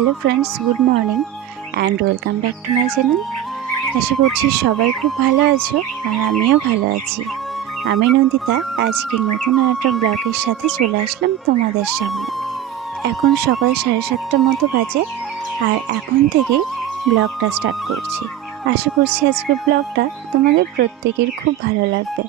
Hello friends, good morning and welcome back to my channel. আশা করছি সবাই খুব ভালো আছো আর আমিও ভালো আছি। আমি নন্দিতা, আজকে নতুন একটা ব্লগের সাথে চলে আসলাম তোমাদের সামনে। এখন সকাল সাড়ে সাতটার মতো বাজে আর এখন থেকেই ব্লগটা স্টার্ট করছি। আশা করছি আজকের ব্লগটা তোমাদের প্রত্যেকের খুব ভালো লাগবে।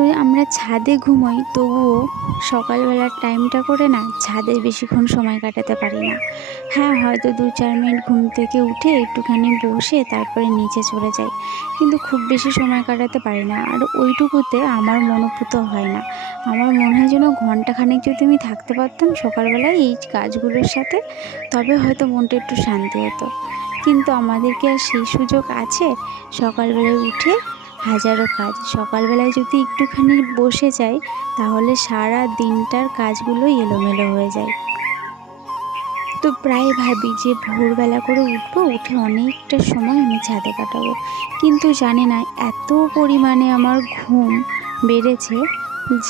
তো আমরা ছাদে ঘুমোই, তবুও সকালবেলার টাইমটা করে না ছাদে বেশিক্ষণ সময় কাটাতে পারি না। হ্যাঁ হয়তো দু চার মিনিট ঘুম থেকে উঠে একটুখানি বসে তারপরে নিচে চলে যাই, কিন্তু খুব বেশি সময় কাটাতে পারি না। আর ওইটুকুতে আমার মনোপুত হয় না। আমার মনে হয় যেন ঘন্টাখানেক যদি আমি থাকতে পারতাম সকালবেলায় এই কাজগুলোর সাথে, তবে হয়তো মনটা একটু শান্তি হতো। কিন্তু আমাদের কি আর সেই সুযোগ আছে? সকালবেলায় উঠে হাজারো কাজ। সকালবেলায় যদি একটুখানি বসে যাই, তাহলে সারা দিনটার কাজগুলোই এলোমেলো হয়ে যায়। তো প্রায় ভাবি যে ভোরবেলা করে উঠবো, উঠে অনেকটা সময় আমি ছাদে কাটাবো। কিন্তু জানি না, এত পরিমাণে আমার ঘুম বেড়েছে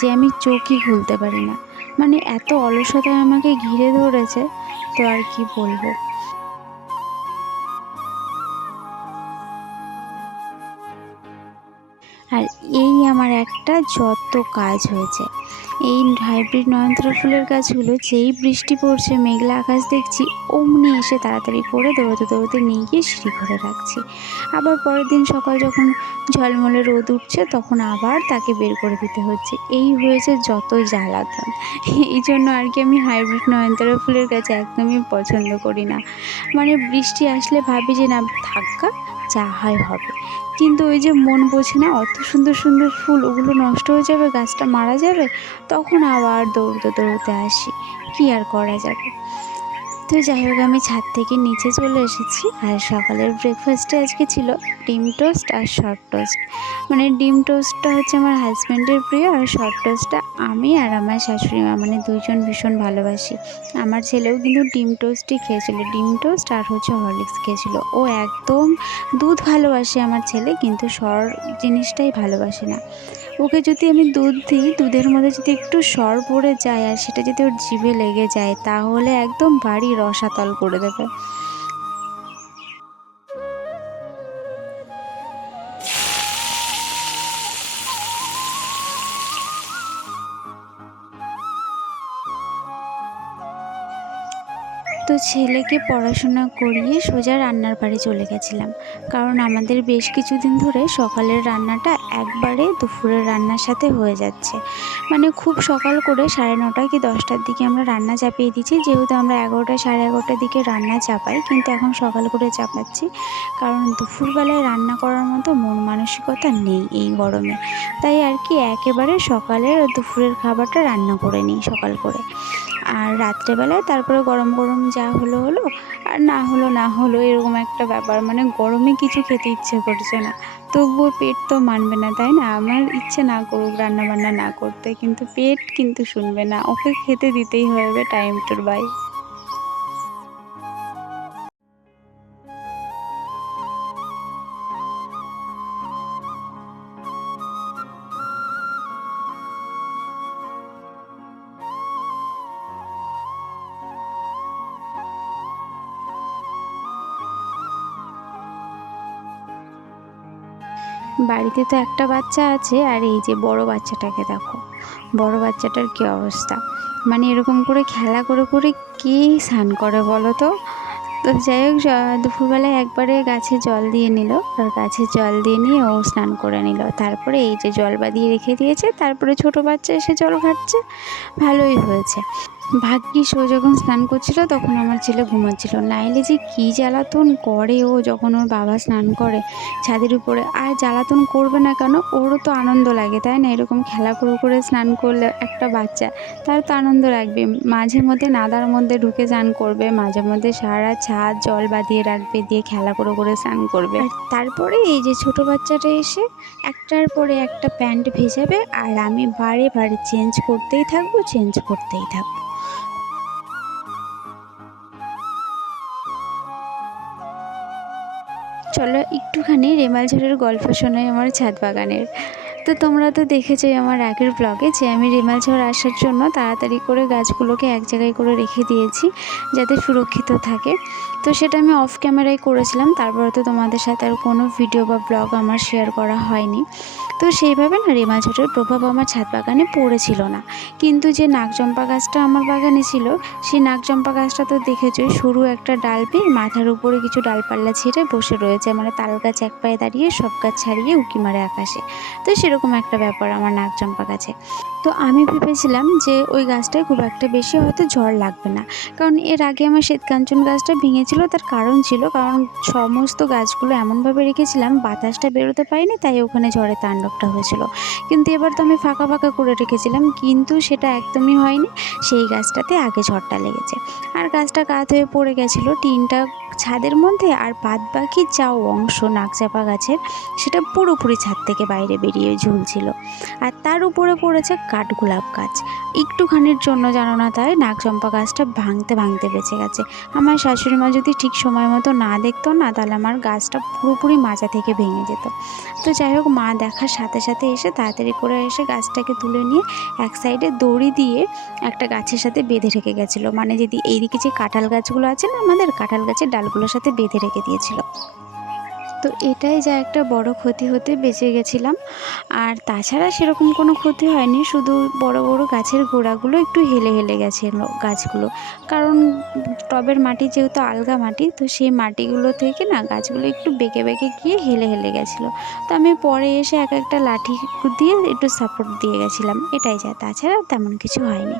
যে আমি চোখই খুলতে পারি না। মানে এত অলসতায় আমাকে ঘিরে ধরেছে, তো আর কি বলব? আর এই আমার একটা যত কাজ হয়েছে। এই হাইব্রিড নয়নতারা ফুলের গাছগুলো যেই বৃষ্টি পড়ছে, মেঘলা আকাশ দেখছি, অমনি এসে তাড়াতাড়ি করে দৌড়তে দৌড়তে নিয়ে গিয়ে সিঁড়ি ঘরে রাখছি। আবার পরের দিন সকাল যখন ঝলমলে রোদ উঠছে, তখন আবার তাকে বের করে দিতে হচ্ছে। এই হয়েছে যত জ্বালাতন। এই জন্য আর কি আমি হাইব্রিড নয়নতারা ফুলের গাছ একদমই পছন্দ করি না। মানে বৃষ্টি আসলে ভাবি যে না, থাক্কা। যা হবে। কিন্তু ওই যে মন বোঝে না, অত সুন্দর সুন্দর ফুল ওগুলো নষ্ট হয়ে যাবে, গাছটা মারা যাবে, তখন আবার দৌড়তে দৌড়তে আসি। কী আর করা যাবে? তো যাই হোক, আমি ছাদ থেকে নিচে চলে এসেছি। আর সকালের ব্রেকফাস্টে আজকে ছিল ডিম টোস্ট আর শর্ট টোস্ট মানে ডিম টোস্টটা হচ্ছে আমার হাজব্যান্ডের প্রিয় আর শর্ট টোস্টটা আমি আর আমার শাশুড়ি মা মানে দুইজন ভীষণ ভালোবাসি। আমার ছেলেও কিন্তু ডিম টোস্টই খেয়েছিল। ডিম টোস্ট আর হচ্ছে হরলিক্স খেয়েছিল। ও একদম দুধ ভালোবাসে আমার ছেলে, কিন্তু সর জিনিসটাই ভালোবাসে না। ওকে যদি আমি দুধ দিই, দুধের মধ্যে যদি একটু সর পড়ে যায় আর সেটা যদি ওর জিভে লেগে যায়, তাহলে একদম বাড়ি রসাতল করে দেবে। তো ছেলেকে পড়াশোনা করিয়ে সোজা রান্নার বাড়ি চলে গেছিলাম। কারণ আমাদের বেশ কিছুদিন ধরে সকালের রান্নাটা একবারে দুপুরের রান্নার সাথে হয়ে যাচ্ছে। মানে খুব সকাল করে সাড়ে নটা কি দশটার দিকে আমরা রান্না চাপিয়ে দিচ্ছি যেহেতু আমরা এগারোটা, সাড়ে এগারোটার দিকে রান্না চাপাই, কিন্তু এখন সকাল করে চাপাচ্ছি। কারণ দুপুরবেলায় রান্না করার মতো মন মানসিকতা নেই এই গরমে। তাই আর কি একেবারে সকালের দুপুরের খাবারটা রান্না করে নিই সকাল করে। আর রাত্রেবেলায় তারপরে গরম গরম যা হলো হলো, আর না হলো না হলো এরকম একটা ব্যাপার। মানে গরমে কিছু খেতে ইচ্ছে করছে না। তবুও পেট তো মানবে না, তাই না? আমার ইচ্ছে না করুক, রান্নাবান্না না করতে, কিন্তু পেট কিন্তু শুনবে না। ওকে খেতে দিতেই হবে টাইম টুর বাই। বাড়িতে তো একটা বাচ্চা আছে আর এই যে বড় বাচ্চাটাকে দেখো। বড় বাচ্চাটার কী অবস্থা? মানে এরকম করে খেলা করে করে কে স্নান করে বলো তো? তো যাই হোক দুপুরবেলায় একবারে গাছে জল দিয়ে নিল। আর গাছে জল দিয়ে নিয়ে ও স্নান করে নিল। তারপরে এই যে জল বাদিয়ে রেখে দিয়েছে। তারপরে ছোট বাচ্চা এসে জল ঘাটছে। ভালোই হয়েছে। ভাগ্যিস ও যখন স্নান করছিল তখন আমার ছেলে ঘুমাচ্ছিল। নাইলে যে কী জ্বালাতন করে ও যখন ওর বাবা স্নান করে ছাদের উপরে। আর জ্বালাতন করবে না কেন? ওরও তো আনন্দ লাগে, তাই না? এরকম খেলা করে করে স্নান করলে একটা বাচ্চা, তার তো আনন্দ লাগবে। মাঝে মধ্যে নাদার মধ্যে ঢুকে স্নান করবে, মাঝে মধ্যে সারা ছাদ জল বাঁধিয়ে রাখবে, দিয়ে খেলা করে করে স্নান করবে। আর তারপরে এই যে ছোট বাচ্চাটা এসে একটার পরে একটা প্যান্ট ভেজাবে, আর আমি বারে বারে চেঞ্জ করতেই থাকব, চেঞ্জ করতেই থাকব। চলো একটুখানি রেমাল ঝড়ের গল্প শোনাই আমার ছাদ বাগানের। তো তোমরা তো দেখেছোই আমার আগের ব্লগে যে আমি রেমাল ঝড় আসার জন্য তাড়াতাড়ি করে গাছগুলোকে এক জায়গায় করে রেখে দিয়েছি যাতে সুরক্ষিত থাকে। তো সেটা আমি অফ ক্যামেরায় করেছিলাম, তারপরে তো তোমাদের সাথে আর কোনো ভিডিও বা ব্লগ আমার শেয়ার করা হয়নি। তো সেইভাবে না রেমাল ঝড়ের প্রভাব আমার ছাদ বাগানে পড়েছিল না। কিন্তু যে নাগচম্পা গাছটা আমার বাগানে ছিল, সেই নাগচম্পা গাছটা তো দেখেছোই সরু একটা ডাল পেয়ে মাথার উপরে কিছু ডালপাল্লা ছেড়ে বসে রয়েছে মানে তাল গাছ এক পায়ে দাঁড়িয়ে, সব গাছ ছাড়িয়ে উঁকি মারে আকাশে। তো সেরকম একটা ব্যাপার আমার নাগচম্পা গাছে। তো আমি ভেবেছিলাম যে ওই গাছটায় খুব একটা বেশি হয়তো ঝড় লাগবে না। কারণ এর আগে আমার শ্বেতকাঞ্চন গাছটা ভেঙেছিল, তার কারণ ছিল, কারণ সমস্ত গাছগুলো এমনভাবে রেখেছিলাম, বাতাসটা বেরোতে পারিনি, তাই ওখানে ঝড়ের তাণ্ডবটা হয়েছিল। কিন্তু এবার তো আমি ফাঁকা ফাঁকা করে রেখেছিলাম, কিন্তু সেটা একদমই হয়নি। সেই গাছটাতে আগে ঝড়টা লেগেছে। আর গাছটা কাত হয়ে পড়ে গেছিল টিনটা ছাদের মধ্যে, আর বাদ বাকি যা অংশ নাকচাপা গাছের, সেটা পুরোপুরি ছাদ থেকে বাইরে বেরিয়ে ঝুলছিল। আর তার উপরে পড়েছে কাঠগোলাপ গাছ। একটুখানির জন্য জানো না তাই নাগচম্পা গাছটা ভাঙতে ভাঙতে বেঁচে গেছে। আমার শাশুড়ি মা যদি ঠিক সময় মতো না দেখতো না, তাহলে আমার গাছটা পুরোপুরি মাজা থেকে ভেঙে যেত। তো যাই হোক, মা দেখার সাথে সাথে এসে তাড়াতাড়ি করে এসে গাছটাকে তুলে নিয়ে এক সাইডে দড়ি দিয়ে একটা গাছের সাথে বেঁধে রেখে গেছিল। মানে যদি এইদিকে যে কাঁঠাল গাছগুলো আছে না, আমাদের কাঁঠাল গাছের ডালগুলোর সাথে বেঁধে রেখে দিয়েছিল। তো এটাই যা একটা বড় ক্ষতি হতে বেঁচে গেছিলাম। আর তাছাড়া সেরকম কোনো ক্ষতি হয়নি, শুধু বড় বড় গাছের গোড়াগুলো একটু হেলে হেলে গেছিল গাছগুলো। কারণ টবের মাটি যেহেতু আলগা মাটি, তো সেই মাটিগুলো থেকে না গাছগুলো একটু বেঁকে বেঁকে গিয়ে হেলে হেলে গেছিল। তো আমি পরে এসে এক একটা লাঠি দিয়ে একটু সাপোর্ট দিয়ে গেছিলাম, এটাই যা। তাছাড়া তেমন কিছু হয়নি।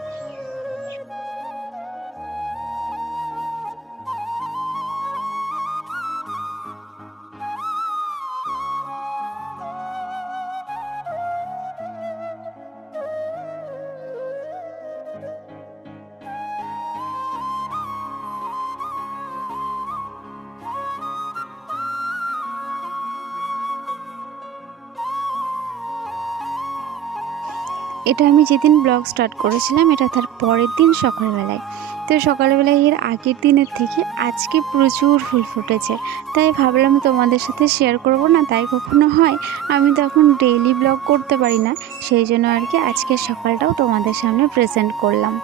এটা আমি যেদিন ব্লগ স্টার্ট করেছিলাম, এটা তার পরের দিন সকালবেলায়। তো সকালবেলায় এর আগের দিনের থেকে আজকে প্রচুর ফুল ফুটেছে। তাই ভাবলাম তোমাদের সাথে শেয়ার করব না, তাই কখনো হয়। আমি তো এখন ডেইলি ব্লগ করতে পারি না, সেই জন্য আর কি আজকের সকালটাও তোমাদের সামনে প্রেজেন্ট করলাম।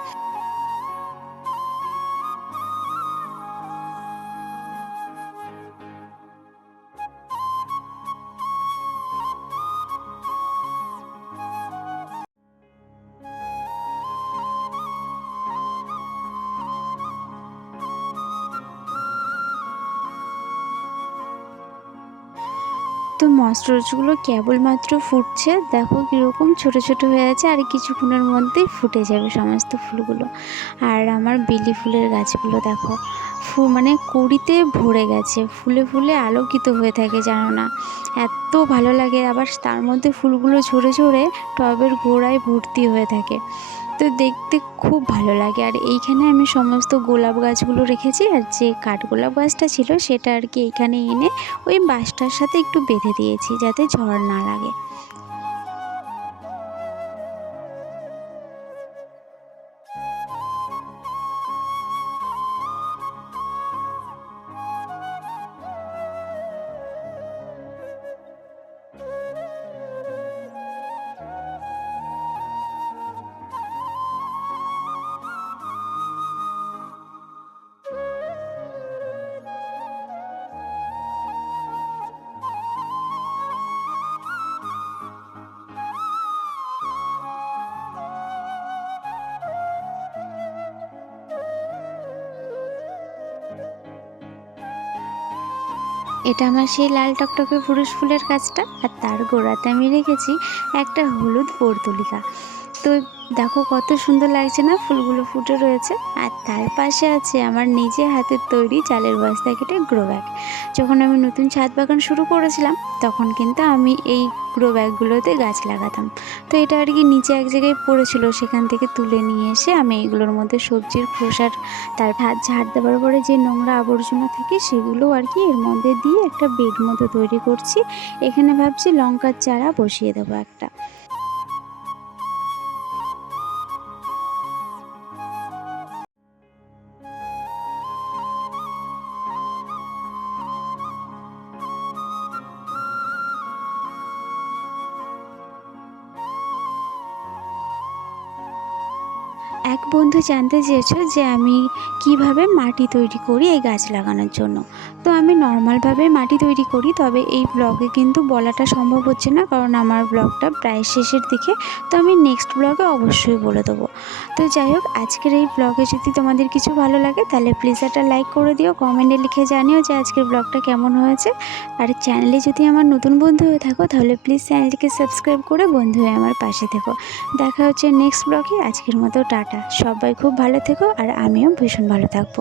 তো মস্টরোজগুলো কেবলমাত্র ফুটছে। দেখো কীরকম ছোট ছোট হয়ে আছে আর কিছুক্ষণের মধ্যেই ফুটে যাবে সমস্ত ফুলগুলো। আর আমার বেলি ফুলের গাছগুলো দেখো, ফু মানে কুড়িতে ভরে গেছে, ফুলে ফুলে আলোকিত হয়ে থাকে, জানো না। এত ভালো লাগে, আবার তার মধ্যে ফুলগুলো ঝরে ঝরে টবের গোড়ায় ভর্তি হয়ে থাকে। তো দেখতে খুব ভালো লাগে। আর এইখানে আমি সমস্ত গোলাপ গাছগুলো রেখেছি। আর যে কাঠগোলাপ গাছটা ছিল সেটা আর কি এইখানে এনে ওই বাঁশটার সাথে একটু বেঁধে দিয়েছি যাতে ঝড় না লাগে। এটা আমার সেই লাল টকটকে পুরুষ ফুলের গাছটা আর তার গোড়াতে আমি রেখেছি একটা হলুদ পর্তুলিকা। তো দেখো কত সুন্দর লাগছে না? ফুলগুলো ফুটে রয়েছে। আর তার পাশে আছে আমার নিজে হাতের তৈরি চালের বস্তা কেটে গ্রো ব্যাগ যখন আমি নতুন ছাদ বাগান শুরু করেছিলাম, তখন কিন্তু আমি এই গ্রো ব্যাগগুলোতে গাছ লাগাতাম। তো এটা আর কি নিচে এক জায়গায় পড়েছিল, সেখান থেকে তুলে নিয়ে এসে আমি এইগুলোর মধ্যে সবজির খোসার, তার ভাত ঝাড় দেওয়ার পরে যে নোংরা আবর্জনা থাকে, সেগুলো আর কি এর মধ্যে দিয়ে একটা বেড মতো তৈরি করছি। এখানে ভাবছি লঙ্কার চারা বসিয়ে দেবো একটা। এক বন্ধু জানতে চেয়েছো যে আমি কীভাবে মাটি তৈরি করি এই গাছ লাগানোর জন্য। তো আমি নর্মালভাবে মাটি তৈরি করি, তবে এই ব্লগে কিন্তু বলাটা সম্ভব হচ্ছে না, কারণ আমার ব্লগটা প্রায় শেষের দিকে। তো আমি নেক্সট ব্লগে অবশ্যই বলে দেবো। তো যাই হোক, আজকের এই ব্লগে যদি তোমাদের কিছু ভালো লাগে, তাহলে প্লিজ একটা লাইক করে দিও, কমেন্টে লিখে জানিও যে আজকের ব্লগটা কেমন হয়েছে। আর চ্যানেলে যদি আমার নতুন বন্ধু হয়ে থাকো, তাহলে প্লিজ চ্যানেলটিকে সাবস্ক্রাইব করে বন্ধু হয়ে আমার পাশে থেকো। দেখা হচ্ছে নেক্সট ব্লগে, আজকের মতো, টাটা। সবাই খুব ভালো থেকো আর আমিও ভীষণ ভালো থাকব।